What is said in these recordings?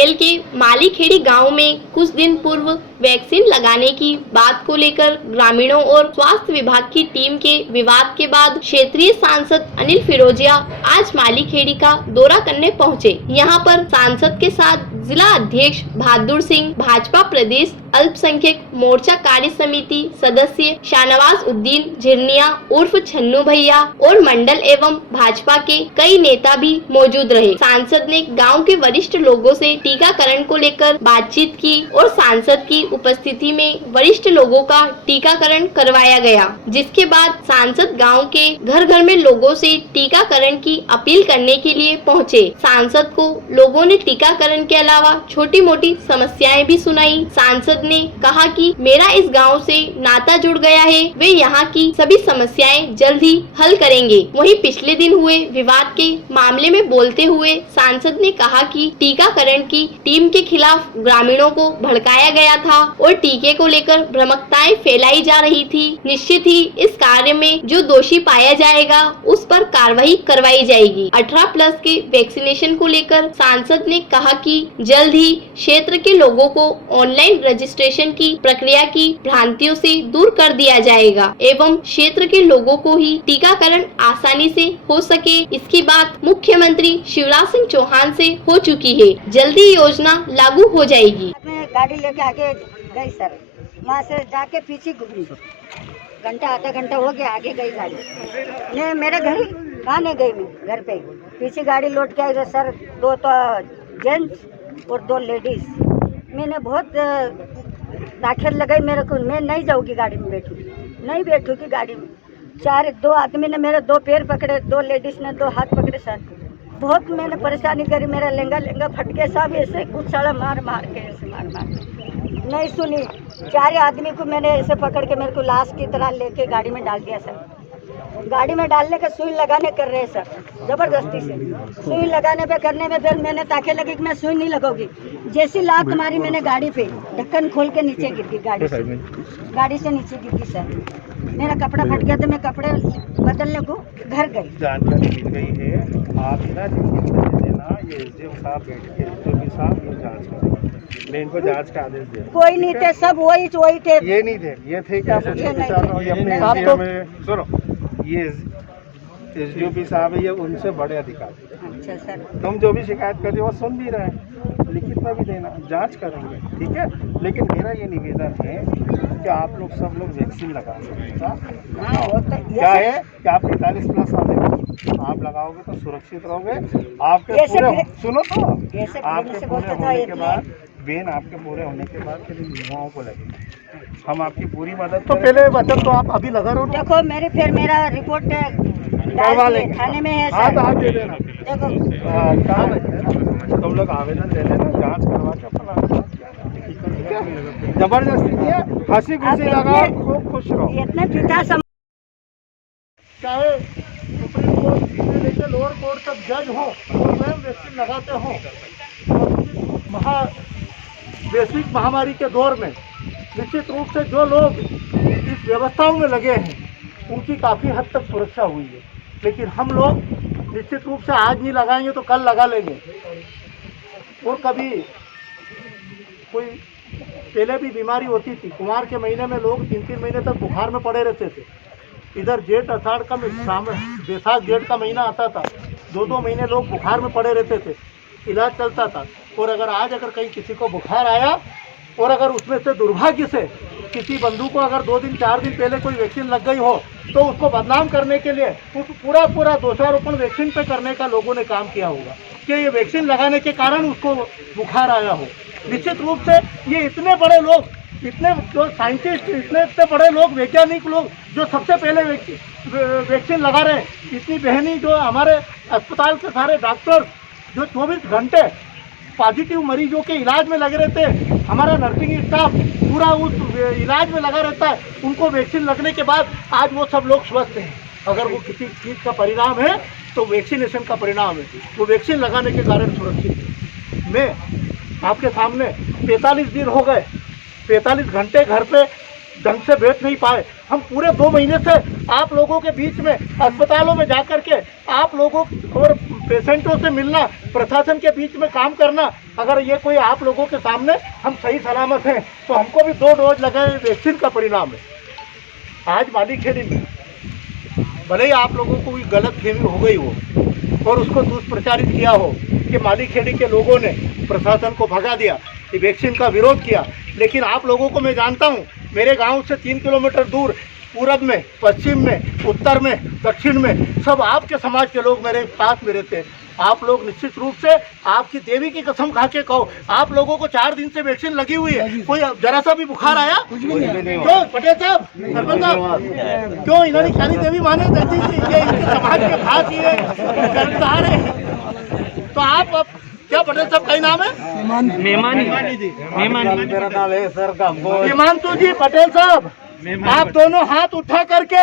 बघेल के मालीखेड़ी गांव में कुछ दिन पूर्व वैक्सीन लगाने की बात को लेकर ग्रामीणों और स्वास्थ्य विभाग की टीम के विवाद के बाद क्षेत्रीय सांसद अनिल फिरोजिया आज मालीखेड़ी का दौरा करने पहुंचे। यहां पर सांसद के साथ जिला अध्यक्ष बहादुर सिंह, भाजपा प्रदेश अल्पसंख्यक मोर्चा कार्य समिति सदस्य शाहनवाज उद्दीन झिरनिया उर्फ छन्नू भैया और मंडल एवं भाजपा के कई नेता भी मौजूद रहे। सांसद ने गांव के वरिष्ठ लोगों से टीकाकरण को लेकर बातचीत की और सांसद की उपस्थिति में वरिष्ठ लोगों का टीकाकरण करवाया गया, जिसके बाद सांसद गांव के घर घर में लोगों से टीकाकरण की अपील करने के लिए पहुंचे। सांसद को लोगों ने टीकाकरण के अलावा छोटी मोटी समस्याएं भी सुनाई। सांसद ने कहा कि मेरा इस गांव से नाता जुड़ गया है, वे यहाँ की सभी समस्याएं जल्द ही हल करेंगे। वहीं पिछले दिन हुए विवाद के मामले में बोलते हुए सांसद ने कहा कि टीकाकरण की टीम के खिलाफ ग्रामीणों को भड़काया गया था और टीके को लेकर भ्रामकताएं फैलाई जा रही थी। निश्चित ही इस कार्य में जो दोषी पाया जाएगा उस पर कार्रवाई करवाई जाएगी। 18+ के वैक्सीनेशन को लेकर सांसद ने कहा कि जल्द ही क्षेत्र के लोगों को ऑनलाइन रजिस्ट्रेशन की प्रक्रिया की भ्रांतियों से दूर कर दिया जाएगा एवं क्षेत्र के लोगों को ही टीकाकरण आसानी से हो सके, इसकी बात मुख्यमंत्री शिवराज सिंह चौहान से हो चुकी है। जल्दी योजना लागू हो जाएगी। मैं गाड़ी लेके आगे गई सर, वहाँ से जाके पीछे घूमी, घंटा आधा घंटा हो गया, आगे गई गाड़ी ने मेरे घर कहाँ नहीं गई, मैं घर पे पीछे गाड़ी लौट के आई तो सर 2 तो जेंट्स और 2 लेडीज, मैंने बहुत दाखिल लगाई मेरे को, मैं नहीं जाऊँगी गाड़ी में नहीं बैठूँगी गाड़ी में। 2 आदमी ने मेरे 2 पैर पकड़े, 2 लेडीज ने 2 हाथ पकड़े सर, बहुत मैंने परेशानी करी। मेरा लहंगा फटके सब ऐसे कुछड़ा मार के ऐसे मार नहीं सुनी। 4 आदमी को मैंने ऐसे पकड़ के मेरे को लाश की तरह लेके गाड़ी में डाल दिया सर। गाड़ी में डालने का सुई लगाने कर रहे सर, जबरदस्ती से सुई लगाने पे करने में फिर मैंने ताके लगी कि मैं सुई नहीं लगाऊंगी। जैसी लात मारी मैंने गाड़ी पे, ढक्कन खोल के नीचे गिर गई, गाड़ी से नीचे गिर गई सर। मेरा कपड़ा फट गया तो मैं कपड़े बदलने को घर गई। जानकारी मिल गई है, आप ना देना, ये एसडीएम साहब बैठ के एसडीएम साहब ये जांच करें, मैं इनको जांच का आदेश दे। कोई नहीं थे, सब वही थे। ये नहीं थे, ये थे क्या सुनो, ये एसडीओपी साहब है, ये उनसे बड़े अधिकारी। अच्छा सर, तुम जो भी शिकायत कर रहे हो वो सुन भी रहे हैं, लिखित में भी देना, जांच करेंगे, ठीक है। लेकिन मेरा ये निवेदन है कि आप लोग सब लोग वैक्सीन लगा सकते। हाँ वो तो क्या है कि आप 45+ आप लगाओगे तो सुरक्षित रहोगे। आपके पूरे सुनो तो आपके पूरे होने के बाद आपके पूरे होने के बाद फिर युवाओं को लगेगा, हम आपकी पूरी मदद। तो पहले वचन तो आप अभी लगा रहो। देखो मेरा रिपोर्ट करवा लेंगे थाने में है। हाँ तो आप दे देना। देखो तुम लोग आवेदन दे देना, जांच करवा के अपना जबरदस्ती नहीं है, हंसी खुशी लगा, खूब खुश रहो। इतने पिता चाहे सुप्रीम कोर्ट से लेकर लोअर कोर्ट तक जज हो और स्वयं वैक्सीन लगाते हो, वैश्विक महामारी के दौर में निश्चित रूप से जो लोग इस व्यवस्थाओं में लगे हैं उनकी काफ़ी हद तक सुरक्षा हुई है। लेकिन हम लोग निश्चित रूप से आज नहीं लगाएंगे तो कल लगा लेंगे। और कभी कोई पहले भी बीमारी होती थी, कुमार के महीने में लोग 3-3 महीने तक बुखार में पड़े रहते थे। इधर जेठ आषाढ़ का बैसाख जेठ का महीना आता था, 2-2 महीने लोग बुखार में पड़े रहते थे, इलाज चलता था। और अगर कहीं किसी को बुखार आया और अगर उसमें से दुर्भाग्य से किसी बंधु को अगर 2 दिन 4 दिन पहले कोई वैक्सीन लग गई हो तो उसको बदनाम करने के लिए पूरा दोषारोपण वैक्सीन पे करने का लोगों ने काम किया होगा कि ये वैक्सीन लगाने के कारण उसको बुखार आया हो। निश्चित रूप से ये इतने बड़े लोग, इतने जो साइंटिस्ट, इतने बड़े लोग, वैज्ञानिक लोग जो सबसे पहले वैक्सीन लगा रहे हैं, इतनी बहनी जो हमारे अस्पताल के सारे डॉक्टर जो 24 घंटे पॉजिटिव मरीजों के इलाज में लगे रहते हैं, हमारा नर्सिंग स्टाफ पूरा उस इलाज में लगा रहता है, उनको वैक्सीन लगने के बाद आज वो सब लोग स्वस्थ हैं। अगर वो किसी चीज़ का परिणाम है तो वैक्सीनेशन का परिणाम है, वो वैक्सीन लगाने के कारण सुरक्षित है। मैं आपके सामने 45 दिन हो गए, 45 घंटे घर पे ढंग से बैठ नहीं पाए। हम पूरे 2 महीने से आप लोगों के बीच में अस्पतालों में जाकर के आप लोगों और पेशेंटों से मिलना, प्रशासन के बीच में काम करना, अगर ये कोई आप लोगों के सामने हम सही सलामत हैं तो हमको भी 2 डोज लगे वैक्सीन का परिणाम है। आज मालीखेड़ी में भले ही आप लोगों को कोई गलत फहमी हो गई हो और उसको दुष्प्रचारित किया हो कि मालीखेड़ी के लोगों ने प्रशासन को भगा दिया, कि वैक्सीन का विरोध किया, लेकिन आप लोगों को मैं जानता हूँ, मेरे गांव से 3 किलोमीटर दूर पूरब में, पश्चिम में, उत्तर में, दक्षिण में सब आपके समाज के लोग मेरे पास में रहते हैं। आप लोग निश्चित रूप से आपकी देवी की कसम खा के कहो, आप लोगों को 4 दिन से वैक्सीन लगी हुई है, कोई जरा सा भी बुखार आया? क्यों पटेल साहब, सरपंच साहब, क्यों इन्होंने ख्याली देवी माने जाती थी? ये इनके समाज के खास ये कर्मचार हैं। तो आप अब क्या पटेल साहब का ही नाम है? मेहमान मेरा नाम है सर का हिमांशु जी पटेल साहब, आप दोनों हाथ उठा करके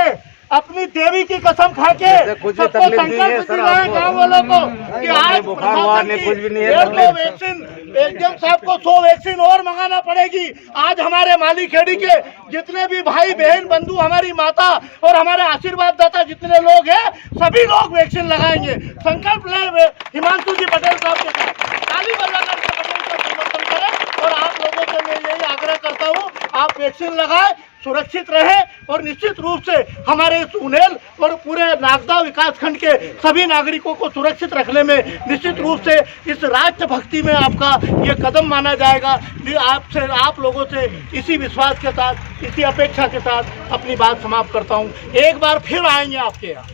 अपनी देवी की कसम खा के कुछ भी सबको तकलीफ नहीं है संकल्प सर दिलाएं आपको। गाँव वालों को कि आज बुखार हुआ नहीं, कुछ भी नहीं है 150 वैक्सीन एसडीएम साहब को 100 वैक्सीन और मंगाना पड़ेगी। आज हमारे मालीखेड़ी के जितने भी भाई बहन बंधु, हमारी माता और हमारे आशीर्वाद दाता जितने लोग हैं, सभी लोग वैक्सीन लगाएंगे। संकल्प ले हिमांशु जी पटेल साहब के साथ ताली बजाकर के पटेल का समर्थन करें। और आप लोगों से मैं यही आग्रह करता हूँ, आप वैक्सीन लगाएं, सुरक्षित रहे और निश्चित रूप से हमारे इस उन्हेल और पूरे नागदा विकासखंड के सभी नागरिकों को सुरक्षित रखने में निश्चित रूप से इस राष्ट्रभक्ति में आपका ये कदम माना जाएगा। आपसे, आप लोगों से इसी विश्वास के साथ, इसी अपेक्षा के साथ अपनी बात समाप्त करता हूँ। एक बार फिर आएंगे आपके यहाँ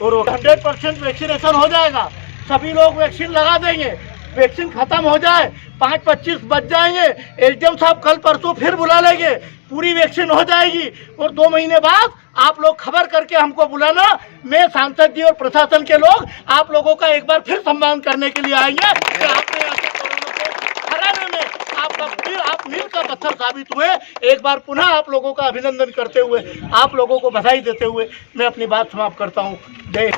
और 100% वैक्सीनेशन हो जाएगा, सभी लोग वैक्सीन लगा देंगे। वैक्सीन खत्म हो जाए, 5:25 बज जाएंगे, एसडीएम साहब कल परसों फिर बुला लेंगे, पूरी वैक्सीन हो जाएगी और 2 महीने बाद आप लोग खबर करके हमको बुलाना। मैं, सांसद जी और प्रशासन के लोग आप लोगों का एक बार फिर सम्मान करने के लिए आएंगे कि आपने ऐसे कोरोना को हराने में आपका फिर आप मील का पत्थर साबित हुए। एक बार पुनः आप लोगों का अभिनंदन करते हुए, आप लोगों को बधाई देते हुए मैं अपनी बात समाप्त करता हूँ। जय।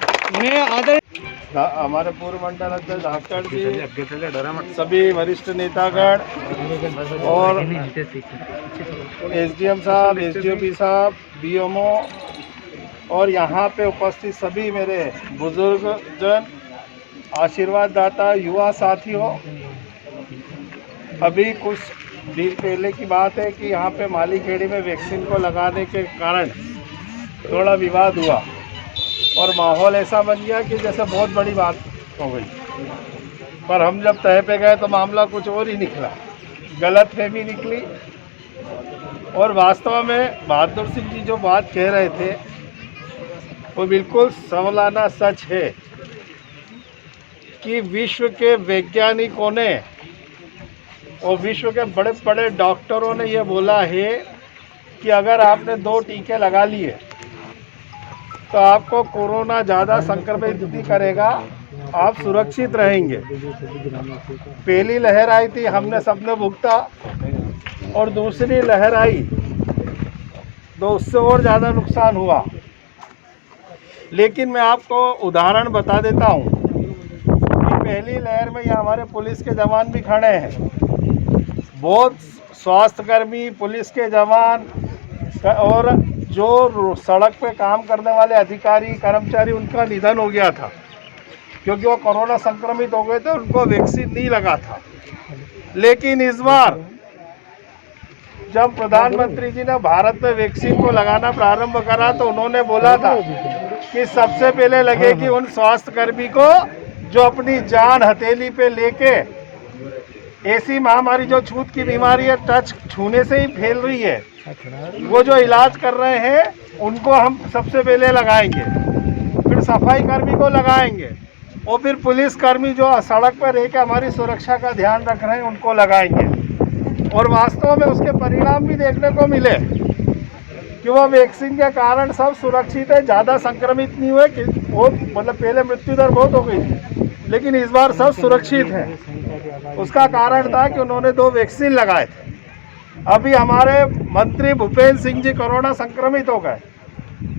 हमारे पूर्व मंडल अध्यक्ष धाकड़ जी, सभी वरिष्ठ नेतागण और एसडीएम साहब, एसडीओपी साहब, बीएमओ और यहाँ पे उपस्थित सभी मेरे बुजुर्ग जन, आशीर्वाद दाता, युवा साथियों, अभी कुछ दिन पहले की बात है कि यहाँ पे मालीखेड़ी में वैक्सीन को लगाने के कारण थोड़ा विवाद हुआ और माहौल ऐसा बन गया कि जैसे बहुत बड़ी बात हो गई। पर हम जब तह पे गए तो मामला कुछ और ही निकला, गलतफहमी निकली। और वास्तव में बहादुर सिंह जी जो बात कह रहे थे वो बिल्कुल सालाना सच है कि विश्व के वैज्ञानिकों ने और विश्व के बड़े बड़े डॉक्टरों ने ये बोला है कि अगर आपने 2 टीके लगा लिए तो आपको कोरोना ज़्यादा संक्रमित नहीं करेगा, आप सुरक्षित रहेंगे। पहली लहर आई थी, हमने सबने भुगता, और दूसरी लहर आई तो उससे और ज़्यादा नुकसान हुआ। लेकिन मैं आपको उदाहरण बता देता हूँ कि पहली लहर में यहाँ हमारे पुलिस के जवान भी खड़े हैं, बहुत स्वास्थ्यकर्मी, पुलिस के जवान और जो सड़क पे काम करने वाले अधिकारी कर्मचारी, उनका निधन हो गया था क्योंकि वो कोरोना संक्रमित हो गए थे, उनको वैक्सीन नहीं लगा था। लेकिन इस बार जब प्रधानमंत्री जी ने भारत में वैक्सीन को लगाना प्रारंभ करा तो उन्होंने बोला था कि सबसे पहले लगेगी उन स्वास्थ्यकर्मी को जो अपनी जान हथेली पे लेके, ऐसी महामारी जो छूत की बीमारी है, टच छूने से ही फैल रही है, वो जो इलाज कर रहे हैं उनको हम सबसे पहले लगाएंगे, फिर सफाई कर्मी को लगाएंगे और फिर पुलिस कर्मी जो सड़क पर रह के हमारी सुरक्षा का ध्यान रख रहे हैं उनको लगाएंगे। और वास्तव में उसके परिणाम भी देखने को मिले कि वो वैक्सीन के कारण सब सुरक्षित है, ज़्यादा संक्रमित नहीं हुए कि बहुत, मतलब पहले मृत्यु दर बहुत हो गई थी, लेकिन इस बार सब सुरक्षित हैं। उसका कारण था कि उन्होंने 2 वैक्सीन लगाए थे। अभी हमारे मंत्री भूपेंद्र सिंह जी कोरोना संक्रमित हो गए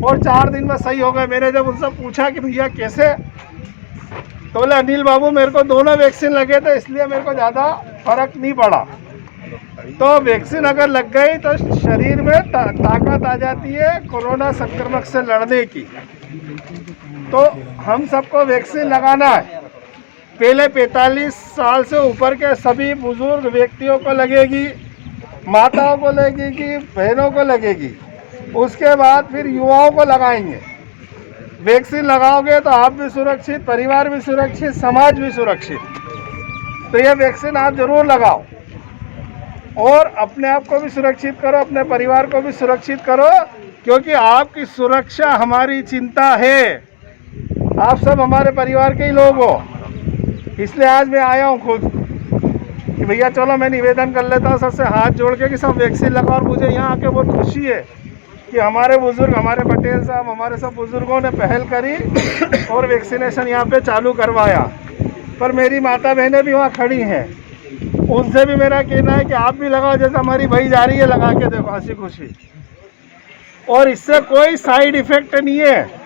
और 4 दिन में सही हो गए। मैंने जब उनसे पूछा कि भैया कैसे, तो बोले अनिल बाबू मेरे को दोनों वैक्सीन लगे थे इसलिए मेरे को ज़्यादा फर्क नहीं पड़ा। तो वैक्सीन अगर लग गई तो शरीर में ताकत आ जाती है कोरोना संक्रमण से लड़ने की। तो हम सबको वैक्सीन लगाना है। पहले 45 साल से ऊपर के सभी बुजुर्ग व्यक्तियों को लगेगी, माताओं को लगेगी, बहनों को लगेगी। उसके बाद फिर युवाओं को लगाएंगे। वैक्सीन लगाओगे तो आप भी सुरक्षित, परिवार भी सुरक्षित, समाज भी सुरक्षित। तो ये वैक्सीन आप जरूर लगाओ और अपने आप को भी सुरक्षित करो, अपने परिवार को भी सुरक्षित करो, क्योंकि आपकी सुरक्षा हमारी चिंता है। आप सब हमारे परिवार के ही लोग हो, इसलिए आज मैं आया हूँ खुद कि भैया चलो मैं निवेदन कर लेता हूँ सबसे हाथ जोड़ के कि सब वैक्सीन लगाओ। और मुझे यहाँ आके बहुत खुशी है कि हमारे बुजुर्ग, हमारे पटेल साहब, हमारे सब बुजुर्गों ने पहल करी और वैक्सीनेशन यहाँ पे चालू करवाया। पर मेरी माता बहनें भी वहाँ खड़ी हैं, उनसे भी मेरा कहना है कि आप भी लगाओ, जैसे हमारी भाई जा रही है, लगा के देखो हंसी खुशी। और इससे कोई साइड इफेक्ट नहीं है।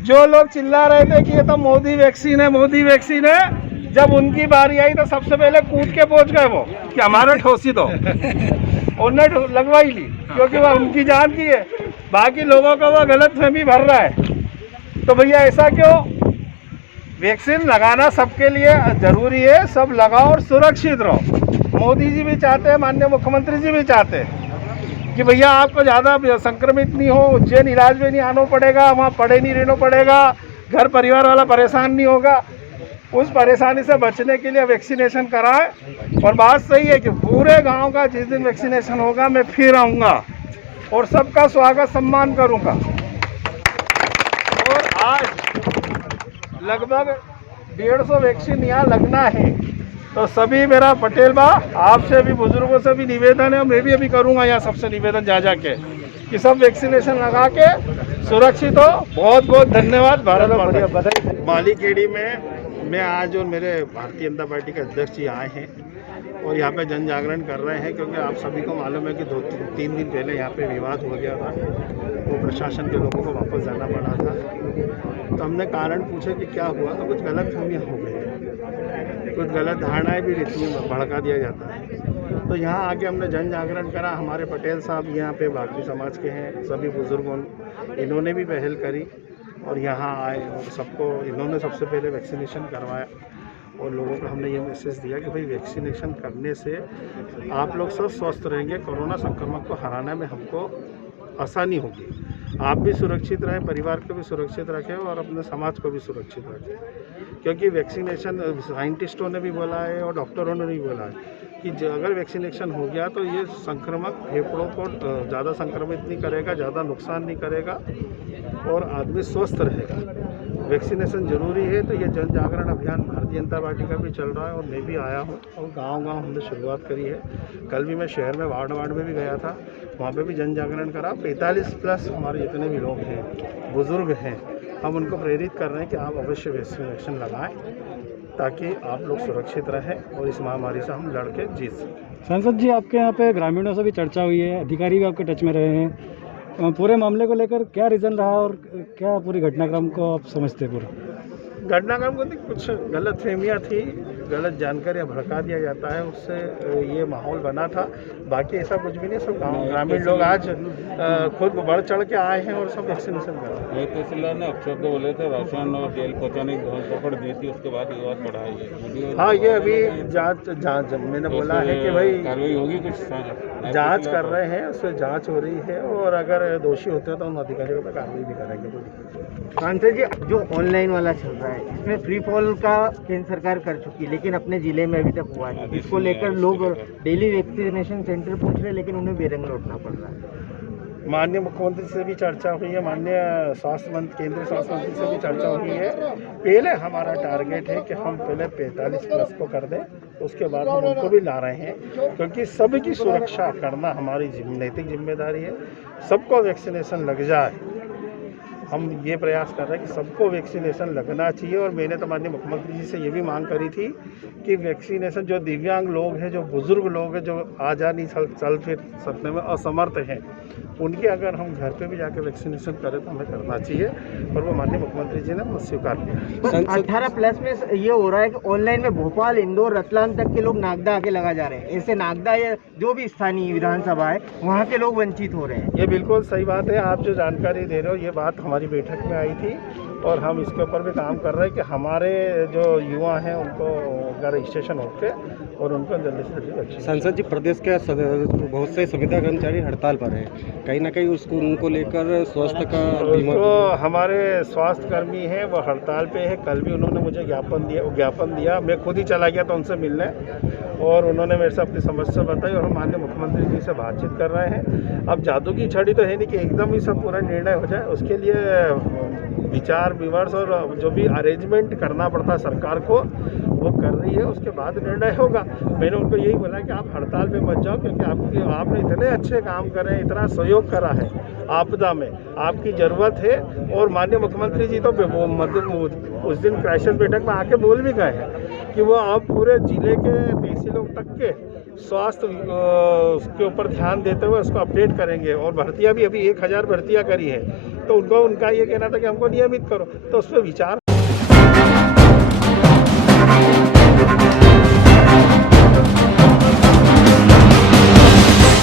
जो लोग चिल्ला रहे थे कि ये तो मोदी वैक्सीन है, मोदी वैक्सीन है, जब उनकी बारी आई तो सबसे पहले कूद के पहुंच गए वो कि हमारा ठोसी दो। उन्होंने लगवाई ली क्योंकि वह उनकी जान की है, बाकी लोगों का वह गलतफहमी भर रहा है। तो भैया ऐसा क्यों? वैक्सीन लगाना सबके लिए जरूरी है, सब लगाओ और सुरक्षित रहो। मोदी जी भी चाहते हैं, माननीय मुख्यमंत्री जी भी चाहते हैं कि भैया आपको ज़्यादा संक्रमित नहीं हो, उज्जैन इलाज में नहीं आना पड़ेगा, वहाँ पड़े नहीं रहना पड़ेगा, घर परिवार वाला परेशान नहीं होगा। उस परेशानी से बचने के लिए वैक्सीनेशन कराएं। और बात सही है कि पूरे गांव का जिस दिन वैक्सीनेशन होगा मैं फिर आऊँगा और सबका स्वागत सम्मान करूँगा। और आज लगभग 150 वैक्सीन यहाँ लगना है। तो सभी मेरा पटेल बा, आपसे भी, बुजुर्गों से भी निवेदन है, मैं भी अभी करूँगा यहाँ सबसे निवेदन जा के कि सब वैक्सीनेशन लगा के सुरक्षित हो। बहुत बहुत धन्यवाद। भारत माता की। मालीखेड़ी में मैं आज और मेरे भारतीय जनता पार्टी के अध्यक्ष जी आए हैं और यहाँ पे जन जागरण कर रहे हैं, क्योंकि आप सभी को मालूम है कि 2-3 दिन पहले यहाँ पे विवाद हो गया था, वो प्रशासन के लोगों को वापस जाना पड़ा था। तो हमने कारण पूछे कि क्या हुआ, तो कुछ गलतफहमियाँ हो गई, कुछ गलत धारणाएं भी रहती हैं, भड़का दिया जाता है। तो यहाँ आके हमने जन जागरण करा। हमारे पटेल साहब यहाँ पे बाकी समाज के हैं, सभी बुजुर्गों, इन्होंने भी पहल करी और यहाँ आए और सबको इन्होंने सबसे पहले वैक्सीनेशन करवाया। और लोगों को हमने ये मैसेज दिया कि भाई वैक्सीनेशन करने से आप लोग सब स्वस्थ रहेंगे, कोरोना संक्रमण को हराने में हमको आसानी होगी। आप भी सुरक्षित रहें, परिवार को भी सुरक्षित रखें और अपने समाज को भी सुरक्षित रखें, क्योंकि वैक्सीनेशन साइंटिस्टों ने भी बोला है और डॉक्टरों ने भी बोला है कि अगर वैक्सीनेशन हो गया तो ये संक्रमक फेफड़ों को ज़्यादा संक्रमित नहीं करेगा, ज़्यादा नुकसान नहीं करेगा और आदमी स्वस्थ रहेगा। वैक्सीनेशन जरूरी है। तो ये जन जागरण अभियान भारतीय जनता पार्टी का भी चल रहा है और मैं भी आया हूँ और गांव-गांव हमने शुरुआत करी है। कल भी मैं शहर में वार्ड में भी गया था, वहाँ पे भी जन जागरण करा। 45 प्लस हमारे जितने भी लोग हैं, बुज़ुर्ग हैं, हम उनको प्रेरित कर रहे हैं कि आप अवश्य वैक्सीनेशन लगाएं ताकि आप लोग सुरक्षित रहें और इस महामारी से हम लड़ के जीत सकें। सांसद जी, आपके यहाँ पे ग्रामीणों से भी चर्चा हुई है, अधिकारी भी आपके टच में रहे हैं, पूरे मामले को लेकर क्या रीज़न रहा और क्या पूरी घटनाक्रम को आप समझते हैं? पूरा घटनाक्रम को कुछ गलतफहमियाँ थी, गलत जानकारियाँ भड़का दिया जाता है, उससे ये माहौल बना था। बाकी ऐसा कुछ भी नहीं। सब ग्रामीण लोग आज खुद बढ़ चढ़ के आए हैं और सब वैक्सीनेशन कर रहे हैं। तहसीलदार ने अपशब्द बोले थे, राशन और तेल पहुँचाने की धोखाधड़ी दी थी, उसके बाद विवाद बढ़ा है। हाँ, ये अभी जांच मैंने बोला है कि भाई कार्रवाई होगी, कुछ जांच कर रहे हैं, उससे जांच हो रही है और अगर दोषी होते हैं तो हम अधिकारियों पर कार्रवाई भी करेंगे। सांसद जी, जो ऑनलाइन वाला चल रहा है इसमें फ्री फॉल का केंद्र सरकार कर चुकी है, लेकिन अपने जिले में अभी तक हुआ नहीं। इसको लेकर लोग डेली वैक्सीनेशन सेंटर पहुंच रहे हैं, लेकिन उन्हें बेरंग लौटना पड़ रहा है। माननीय मुख्यमंत्री से भी चर्चा हुई है, माननीय स्वास्थ्य मंत्री, केंद्रीय स्वास्थ्य मंत्री से भी चर्चा हुई है। पहले हमारा टारगेट है कि हम पहले 45 प्लस को कर दें, उसके बाद हम उनको भी ला रहे हैं, क्योंकि सबकी सुरक्षा करना हमारी नैतिक जिम्मेदारी है। सबको वैक्सीनेशन लग जाए, हम ये प्रयास कर रहे हैं कि सबको वैक्सीनेशन लगना चाहिए। और मैंने तो माननीय मुख्यमंत्री जी से ये भी मांग करी थी कि वैक्सीनेशन जो दिव्यांग लोग हैं, जो बुज़ुर्ग लोग हैं, जो आ जा नहीं चल फिर सकने में असमर्थ हैं, उनके अगर हम घर पे भी जाके वैक्सीनेशन करें तो हमें करना चाहिए, और वो माननीय मुख्यमंत्री जी ने स्वीकार किया। 18+ में ये हो रहा है कि ऑनलाइन में भोपाल, इंदौर, रतलाम तक के लोग नागदा आके लगा जा रहे हैं। ऐसे नागदा या जो भी स्थानीय विधानसभा है वहाँ के लोग वंचित हो रहे हैं। ये बिल्कुल सही बात है, आप जो जानकारी दे रहे हो ये बात हमारी बैठक में आई थी, और हम इसके ऊपर भी काम कर रहे हैं कि हमारे जो युवा हैं उनको रजिस्ट्रेशन होके और उनको जल्दी से जल्दी वैक्सीन। सांसद जी, प्रदेश के बहुत से संविदा कर्मचारी हड़ताल पर हैं, कहीं ना कहीं उसको उनको लेकर स्वास्थ्य का बीमा। तो हमारे स्वास्थ्य कर्मी हैं वो हड़ताल पे है। कल भी उन्होंने मुझे ज्ञापन दिया, मैं खुद ही चला गया था उनसे मिलने, और उन्होंने मेरे से अपनी समस्या बताई, और हम माननीय मुख्यमंत्री जी से बातचीत कर रहे हैं। अब जादू की छड़ी तो है नहीं कि एकदम ही सब पूरा निर्णय हो जाए, उसके लिए विचार विमर्श और जो भी अरेंजमेंट करना पड़ता है सरकार को वो कर रही है, उसके बाद निर्णय होगा। मैंने उनको यही बोला कि आप हड़ताल पे मत जाओ, क्योंकि आपने इतने अच्छे काम करे हैं, इतना सहयोग करा है आपदा में, आपकी ज़रूरत है। और माननीय मुख्यमंत्री जी तो उस दिन क्राइसिस बैठक में आके बोल भी गए हैं कि वो आप पूरे जिले के तहसीलों तक के स्वास्थ्य के ऊपर ध्यान देते हुए उसको अपडेट करेंगे, और भर्तियां भी अभी 1000 भर्तियां करी है, तो उनका ये कहना था कि हमको नियमित करो, तो उस पर विचार